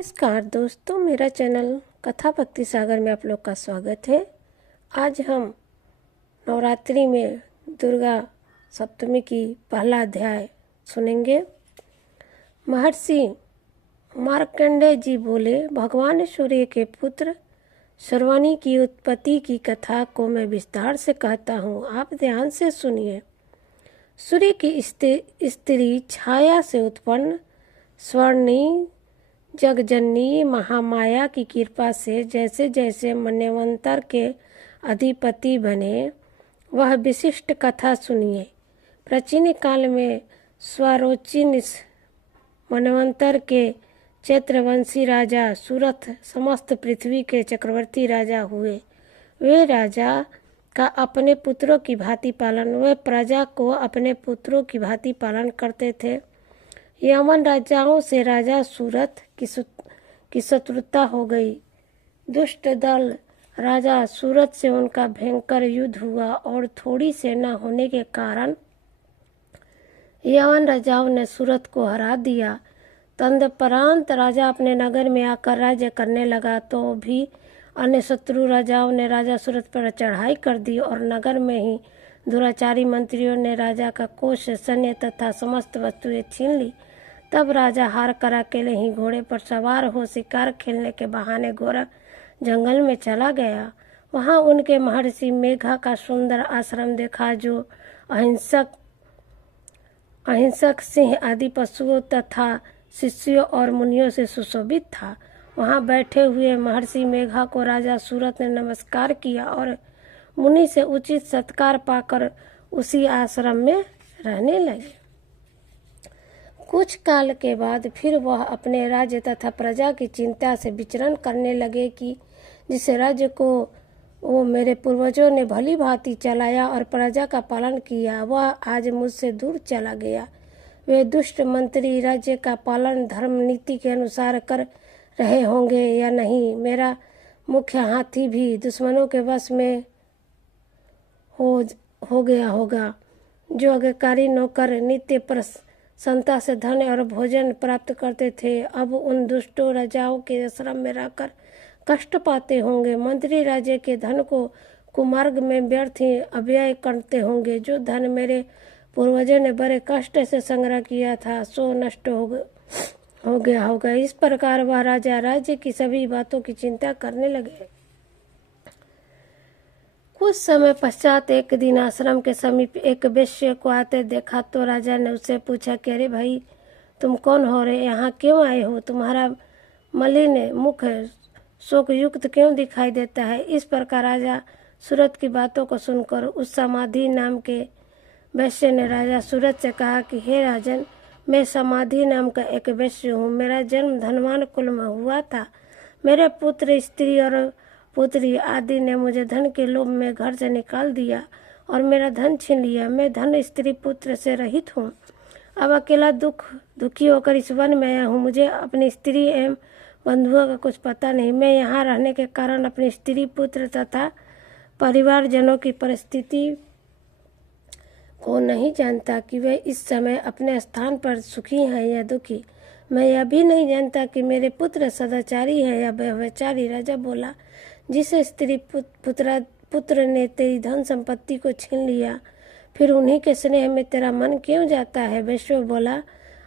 नमस्कार दोस्तों, मेरा चैनल कथा भक्ति सागर में आप लोग का स्वागत है। आज हम नवरात्रि में दुर्गा सप्तमी की पहला अध्याय सुनेंगे। महर्षि मार्कंडेय जी बोले, भगवान सूर्य के पुत्र शर्वाणी की उत्पत्ति की कथा को मैं विस्तार से कहता हूँ, आप ध्यान से सुनिए। सूर्य की स्त्री छाया से उत्पन्न स्वर्णी जगजननी महामाया की कृपा से जैसे जैसे मन्वंतर के अधिपति बने, वह विशिष्ट कथा सुनिए। प्राचीन काल में स्वरोचिन मन्वंतर के चैत्रवंशी राजा सुरथ समस्त पृथ्वी के चक्रवर्ती राजा हुए। वे राजा का अपने पुत्रों की भांति पालन वे प्रजा को अपने पुत्रों की भांति पालन करते थे। यमन राजाओं से राजा सूरत की शत्रुता हो गई। दुष्ट दल राजा सूरत से उनका भयंकर युद्ध हुआ और थोड़ी सेना होने के कारण यमन राजाओं ने सूरत को हरा दिया। तदुपरांत राजा अपने नगर में आकर राज्य करने लगा, तो भी अन्य शत्रु राजाओं ने राजा सूरत पर चढ़ाई कर दी और नगर में ही दुराचारी मंत्रियों ने राजा का कोष, सैन्य तथा समस्त वस्तुएं छीन ली। तब राजा हार कर अकेले ही घोड़े पर सवार हो शिकार खेलने के बहाने घोर जंगल में चला गया। वहां उनके महर्षि मेघा का सुंदर आश्रम देखा, जो अहिंसक सिंह आदि पशुओं तथा शिष्यों और मुनियों से सुशोभित था। वहां बैठे हुए महर्षि मेघा को राजा सूरत ने नमस्कार किया और मुनि से उचित सत्कार पाकर उसी आश्रम में रहने लगे। कुछ काल के बाद फिर वह अपने राज्य तथा प्रजा की चिंता से विचरण करने लगे कि जिस राज्य को वो मेरे पूर्वजों ने भली भांति चलाया और प्रजा का पालन किया, वह आज मुझसे दूर चला गया। वे दुष्ट मंत्री राज्य का पालन धर्म नीति के अनुसार कर रहे होंगे या नहीं। मेरा मुख्य हाथी भी दुश्मनों के वश में हो गया होगा। जो आज्ञाकारी नौकर नित्य प्रसन्नता से धन और भोजन प्राप्त करते थे, अब उन दुष्टों राजाओं के आश्रम में रहकर कष्ट पाते होंगे। मंत्री राज्य के धन को कुमार्ग में व्यर्थ ही अव्यय करते होंगे। जो धन मेरे पूर्वजों ने बड़े कष्ट से संग्रह किया था, सो नष्ट हो गया होगा। इस प्रकार वह राजा राज्य की सभी बातों की चिंता करने लगे। कुछ समय पश्चात एक दिन आश्रम के समीप एक वेश्या को आते देखा, तो राजा ने उससे पूछा कि अरे भाई, तुम कौन हो रे? यहाँ क्यों आए हो? तुम्हारा मलिन मुख शोक युक्त क्यों दिखाई देता है? इस प्रकार राजा सूरत की बातों को सुनकर उस समाधि नाम के वैश्य ने राजा सूरत से कहा कि हे राजन, मैं समाधि नाम का एक वैश्य हूँ। मेरा जन्म धनवान कुल में हुआ था। मेरे पुत्र, स्त्री और पुत्री आदि ने मुझे धन के लोभ में घर से निकाल दिया और मेरा धन छीन लिया। मैं धन, स्त्री, पुत्र से रहित हूँ। अब अकेला दुखी होकर इस वन में आया हूँ। मुझे अपनी स्त्री एवं बंधुओं का कुछ पता नहीं। मैं यहाँ रहने के कारण अपनी स्त्री, पुत्र तथा परिवारजनों की परिस्थिति को नहीं जानता कि वे इस समय अपने स्थान पर सुखी हैं या दुखी। मैं यह भी नहीं जानता कि मेरे पुत्र सदाचारी है या व्यभिचारी। राजा बोला, जिस स्त्री पुत्र ने तेरी धन संपत्ति को छीन लिया, फिर उन्हीं के स्नेह में तेरा मन क्यों जाता है? वैश्य बोला,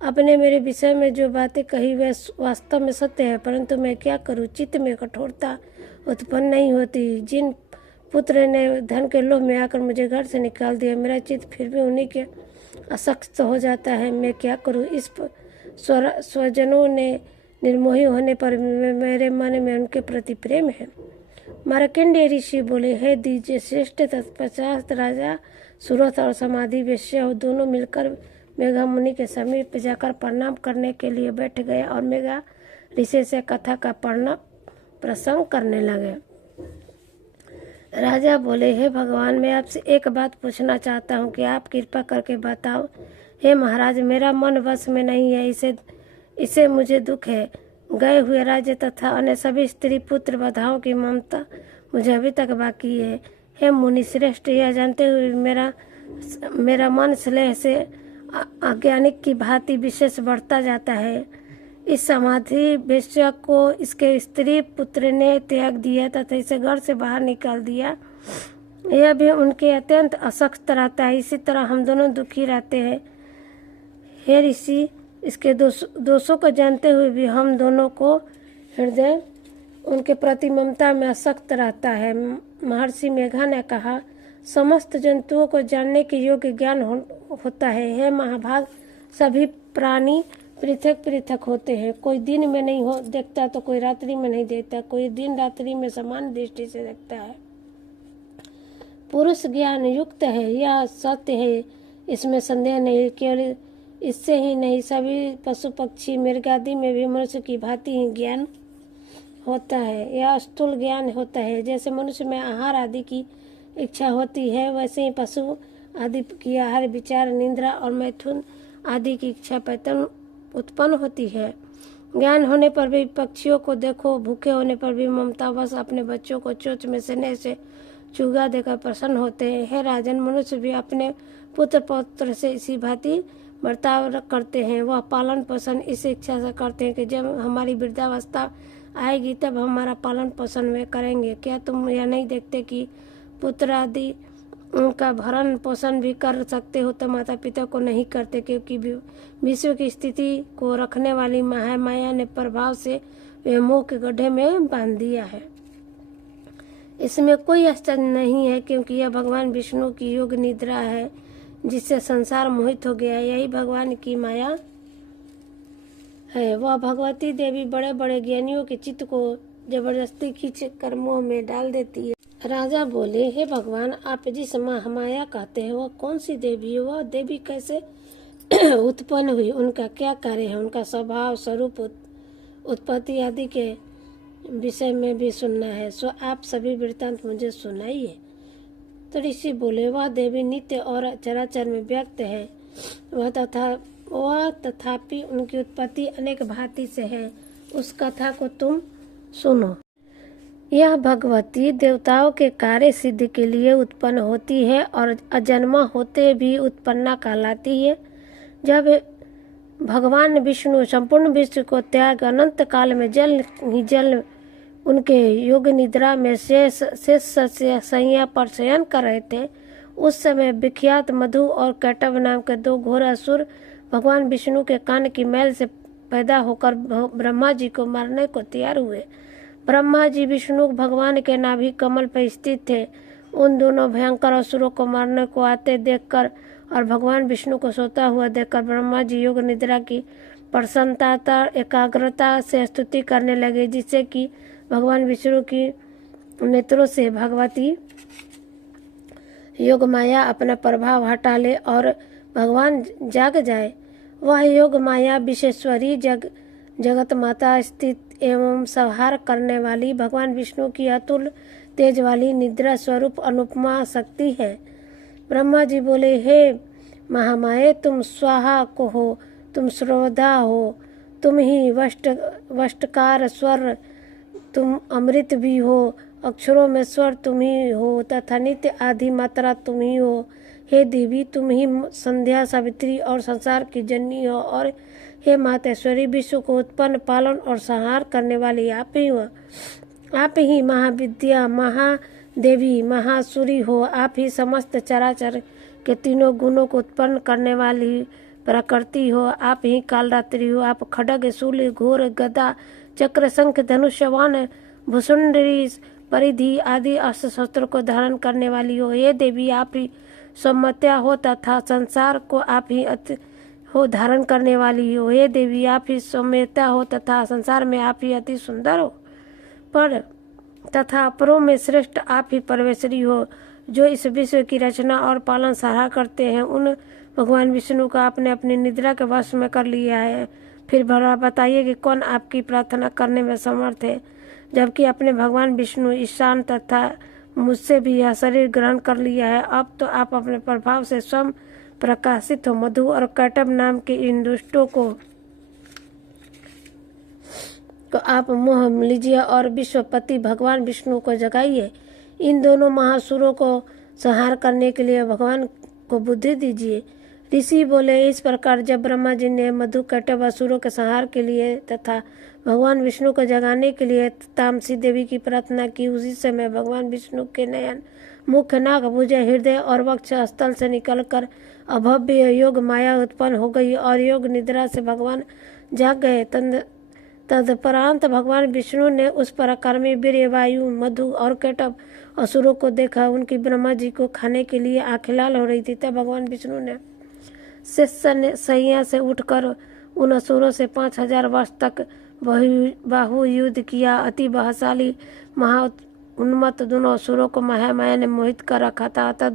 आपने मेरे विषय में जो बातें कही वे वास्तव में सत्य है, परंतु मैं क्या करूं? चित्त में कठोरता उत्पन्न नहीं होती। जिन पुत्र ने धन के लोभ में आकर मुझे घर से निकाल दिया, मेरा चित्त फिर भी उन्हीं के आसक्त हो जाता है। मैं क्या करूं? इस स्वजनों ने निर्मोही होने पर मेरे मन में उनके प्रति प्रेम है। मार्कंडेय ऋषि बोले, हे दीजिए श्रेष्ठ। तत्पश्चात राजा सूरत और समाधि वेश्या दोनों मिलकर मेघा मुनि के समीप जाकर प्रणाम करने के लिए बैठ गए और मेघा ऋषि से कथा का प्रसंग करने लगे। राजा बोले, हे भगवान, मैं आपसे एक बात पूछना चाहता हूँ कि आप कृपा करके बताओ। हे महाराज, मेरा मन वश में नहीं है, इसे मुझे दुख है। गए हुए राज्य तथा अन्य सभी स्त्री पुत्र वधाओं की ममता मुझे अभी तक बाकी है। हे मुनि श्रेष्ठ, यह जानते हुए मेरा मन स्नेह से अज्ञानिक की भांति विशेष बढ़ता जाता है। इस समाधि वेश्या को इसके स्त्री पुत्र ने त्याग दिया तथा इसे घर से बाहर निकाल दिया। यह भी उनके अत्यंत असक्त रहता है। इसी तरह हम दोनों दुखी रहते हैं। हे ऋषि, इसके दोषों को जानते हुए भी हम दोनों को हृदय उनके प्रति ममता में असक्त रहता है। महर्षि मेघा ने कहा, समस्त जंतुओं को जानने के योग्य ज्ञान होता है। हे महाभाग, सभी प्राणी पृथक पृथक होते हैं। कोई दिन में नहीं देखता तो कोई रात्रि में नहीं देखता, कोई दिन रात्रि में समान दृष्टि से देखता है। पुरुष ज्ञान युक्त है, यह सत्य है, इसमें संदेह नहीं। केवल इससे ही नहीं, सभी पशु पक्षी मृग आदि में भी मनुष्य की भांति ही ज्ञान होता है। यह स्थूल ज्ञान होता है। जैसे मनुष्य में आहार आदि की इच्छा होती है, वैसे ही पशु आदि की आहार, विचार, निद्रा और मैथुन आदि की इच्छा पैतन उत्पन्न होती है। ज्ञान होने पर भी पक्षियों को देखो, भूखे होने पर भी ममतावश अपने बच्चों को चोंच में स्नेह से चुगा देकर प्रसन्न होते हैं। हे राजन, मनुष्य भी अपने पुत्र पौत्र से इसी भांति बर्ताव करते हैं। वह पालन पोषण इस इच्छा से करते हैं कि जब हमारी वृद्धावस्था आएगी तब हमारा पालन पोषण वे करेंगे। क्या तुम यह नहीं देखते कि पुत्र आदि उनका भरण पोषण भी कर सकते हो तो माता पिता को नहीं करते, क्योंकि विश्व की स्थिति को रखने वाली माया ने प्रभाव से वे मोह के गड्ढे में बांध दिया है। इसमें कोई आश्चर्य नहीं है, क्योंकि यह भगवान विष्णु की योग निद्रा है जिससे संसार मोहित हो गया। यही भगवान की माया है। वह भगवती देवी बड़े बड़े ज्ञानियों के चित्त को जबरदस्ती खींच कर मोह में डाल देती है। राजा बोले, हे भगवान, आप जिस माया कहते हैं वह कौन सी देवी है? वह देवी कैसे उत्पन्न हुई? उनका क्या कार्य है? उनका स्वभाव, स्वरूप, उत्पत्ति आदि के विषय में भी सुनना है, सो आप सभी वृत्तांत मुझे सुनाइए। तो ऋषि बोले, वह देवी नित्य और चराचर में व्यक्त है। वह तथापि उनकी उत्पत्ति अनेक भांति से है। उस कथा को तुम सुनो। यह भगवती देवताओं के कार्य सिद्धि के लिए उत्पन्न होती है और अजन्मा होते भी उत्पन्ना कहलाती है। जब भगवान विष्णु संपूर्ण विश्व को त्याग अनंत काल में जल ही जल उनके योग निद्रा में शेष सैया पर शयन कर रहे थे, उस समय विख्यात मधु और कैटव नाम के दो घोर असुर भगवान विष्णु के कान की मैल से पैदा होकर ब्रह्मा जी को मारने को तैयार हुए। ब्रह्मा जी विष्णु भगवान के नाभि कमल पर स्थित थे। उन दोनों भयंकर असुरों को मारने को आते देखकर और भगवान विष्णु को सोता हुआ देखकर ब्रह्मा जी योग निद्रा की प्रसन्नता एकाग्रता से स्तुति करने लगे, जिससे कि भगवान विष्णु की नेत्रों से भगवती योग माया अपना प्रभाव हटा ले और भगवान जाग जाए। वह योग माया विश्वेश्वरी जगत माता स्थित एवं संहार करने वाली भगवान विष्णु की अतुल तेज वाली निद्रा स्वरूप अनुपमा शक्ति है। ब्रह्मा जी बोले, हे महामाये, तुम स्वाहा को हो, तुम श्रोधा हो, तुम ही वष्टकार स्वर, तुम अमृत भी हो, अक्षरों में स्वर तुम ही हो तथा नित्य आदि मात्रा तुम ही हो। हे देवी, तुम ही संध्या, सावित्री और संसार की जननी हो, और हे मातेश्वरी, विश्व को उत्पन्न, पालन और संहार करने वाली आप ही हो। आप ही महाविद्या, महादेवी, महासुरी हो। आप ही समस्त चराचर के तीनों गुणों को उत्पन्न करने वाली प्रकृति हो। आप ही कालरात्रि हो। आप खड्ग, शूल, घोर, गदा, चक्र, शंख, धनुष, बाण, भुसुंडरी, परिधि आदि अस्त्र शस्त्रों को धारण करने वाली हो। ये देवी, आप ही सम्मत्या हो तथा संसार को आप ही हो धारण करने वाली हो। हे देवी, आप ही सौम्यता हो तथा संसार में आप ही अति सुंदर हो। पर तथा अपरों में श्रेष्ठ आप ही परमेश्वरी हो, जो इस विश्व की रचना और पालन सराहा करते हैं। उन भगवान विष्णु का आपने अपनी निद्रा के वश में कर लिया है। फिर भला बताइए कि कौन आपकी प्रार्थना करने में समर्थ है, जबकि अपने भगवान विष्णु ईशान तथा मुझसे भी यह शरीर ग्रहण कर लिया है। अब तो आप अपने प्रभाव से स्वयं प्रकाशित हो। मधु और कैटव नाम के इन दुष्टों को आप मोह लीजिए और विश्वपति भगवान विष्णु को जगाइए। इन दोनों महासुरों को संहार करने के लिए भगवान को बुद्धि दीजिए। ऋषि बोले, इस प्रकार जब ब्रह्मा जी ने मधुकैटभ असुरों के संहार के लिए तथा भगवान विष्णु को जगाने के लिए तामसी देवी की प्रार्थना की, उसी समय भगवान विष्णु के नयन, मुख, नाक, भुजा, हृदय और वक्ष स्थल से निकलकर अभव्य योग माया उत्पन्न हो गई और योग निद्रा से भगवान जाग गए। तदपरांत भगवान विष्णु ने उस पराक्रमी वीर्य, वायु, मधु और कैटभ असुरों को देखा। उनकी ब्रह्मा जी को खाने के लिए आंखें लाल हो रही थी। तब भगवान विष्णु ने शैया से उठकर उन असुरों से 5000 वर्ष तक बाहु युद्ध किया। अति बलशाली महा उन्मत्त दोनों असुरों को महामाया ने मोहित कर रखा था। अतः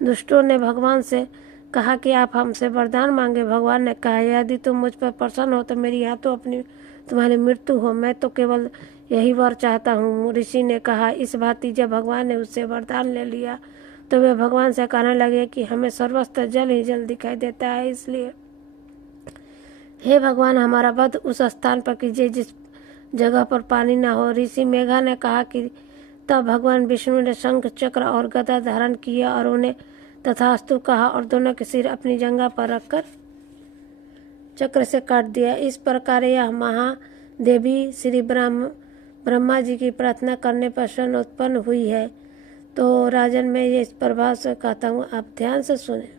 दुष्टों ने भगवान से कहा कि आप हमसे वरदान मांगे। भगवान ने कहा, यदि तुम मुझ पर प्रसन्न हो तो मेरी हाथों अपनी तुम्हारी मृत्यु हो, मैं तो केवल यही वर चाहता हूँ। ऋषि ने कहा, इस भांति जब भगवान ने उससे वरदान ले लिया तो वे भगवान से कहने लगे कि हमें सर्वत्र जल ही जल दिखाई देता है, इसलिए हे भगवान हमारा वध उस स्थान पर कीजिए जिस जगह पर पानी न हो। ऋषि मेघा ने कहा कि तब भगवान विष्णु ने शंख, चक्र और गदा धारण किया और उन्हें तथास्तु कहा और दोनों के सिर अपनी जंघा पर रखकर चक्र से काट दिया। इस प्रकार यह महादेवी श्री ब्रह्मा जी की प्रार्थना करने पर स्वयं उत्पन्न हुई है। तो राजन, मैं ये इस प्रभाव से कहता हूँ, आप ध्यान से सुने।